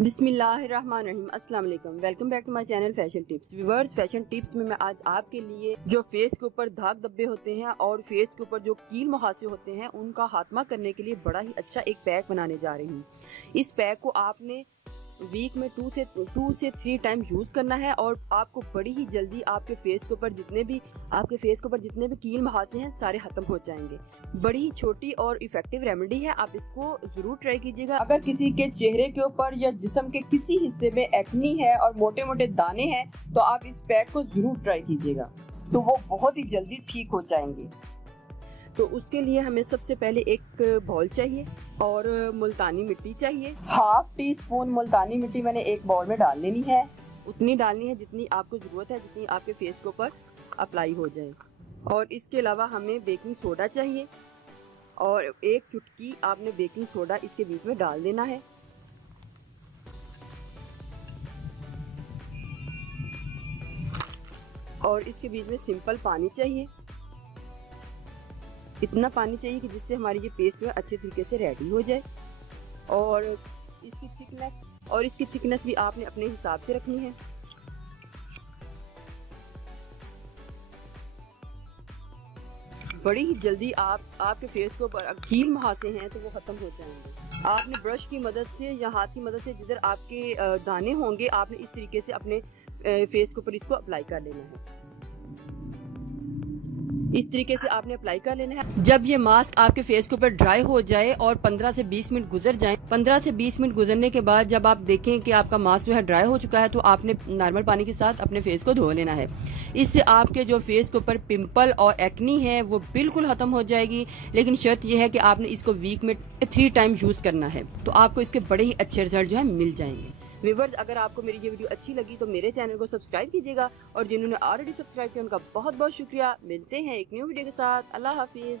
बिस्मिल्लाहिर्रहमानिर्रहीम। अस्सलाम वालेकुम। Welcome back to my channel fashion tips. Viewers, fashion tips में मैं आज आपके लिए जो फेस के ऊपर दाग धब्बे होते हैं और फेस के ऊपर जो कील मुहासे होते हैं उनका खात्मा करने के लिए बड़ा ही अच्छा एक पैक बनाने जा रही हूँ। इस पैक को आपने वीक में 2 से 3 टाइम यूज़ करना है और आपको बड़ी ही जल्दी आपके फेस के ऊपर जितने भी कील मुहासे हैं सारे खत्म हो जाएंगे। बड़ी ही छोटी और इफेक्टिव रेमेडी है, आप इसको जरूर ट्राई कीजिएगा। अगर किसी के चेहरे के ऊपर या जिस्म के किसी हिस्से में एक्नी है और मोटे मोटे दाने हैं तो आप इस पैक को जरूर ट्राई कीजिएगा, तो वो बहुत ही जल्दी ठीक हो जाएंगे। तो उसके लिए हमें सबसे पहले एक बाउल चाहिए और मुल्तानी मिट्टी चाहिए। हाफ टी स्पून मुल्तानी मिट्टी मैंने एक बाउल में डाल लेनी है। उतनी डालनी है जितनी आपको ज़रूरत है, जितनी आपके फेस के ऊपर अप्लाई हो जाए। और इसके अलावा हमें बेकिंग सोडा चाहिए और एक चुटकी आपने बेकिंग सोडा इसके बीच में डाल देना है। और इसके बीच में सिंपल पानी चाहिए, इतना पानी चाहिए कि जिससे हमारी ये पेस्ट में अच्छे तरीके से रेडी हो जाए। और इसकी थिकनेस भी आपने अपने हिसाब से रखनी है। बड़ी ही जल्दी आपके फेस को कील मुहासे हैं तो वो खत्म हो जाएंगे। आपने ब्रश की मदद से या हाथ की मदद से जिधर आपके दाने होंगे आपने इस तरीके से अपने फेस के ऊपर इसको अप्लाई कर लेना है। इस तरीके से आपने अप्लाई कर लेना है। जब ये मास्क आपके फेस के ऊपर ड्राई हो जाए और 15 से 20 मिनट गुजर जाएं, 15 से 20 मिनट गुजरने के बाद जब आप देखें कि आपका मास्क जो है ड्राई हो चुका है तो आपने नॉर्मल पानी के साथ अपने फेस को धो लेना है। इससे आपके जो फेस के ऊपर पिंपल और एक्नी है वो बिल्कुल खत्म हो जाएगी। लेकिन शर्त यह है कि आपने इसको वीक में 3 टाइम यूज करना है, तो आपको इसके बड़े ही अच्छे रिजल्ट जो है मिल जाएंगे। व्यूअर्स, अगर आपको मेरी ये वीडियो अच्छी लगी तो मेरे चैनल को सब्सक्राइब कीजिएगा और जिन्होंने ऑलरेडी सब्सक्राइब किया उनका बहुत बहुत शुक्रिया। मिलते हैं एक न्यू वीडियो के साथ। अल्लाह हाफिज।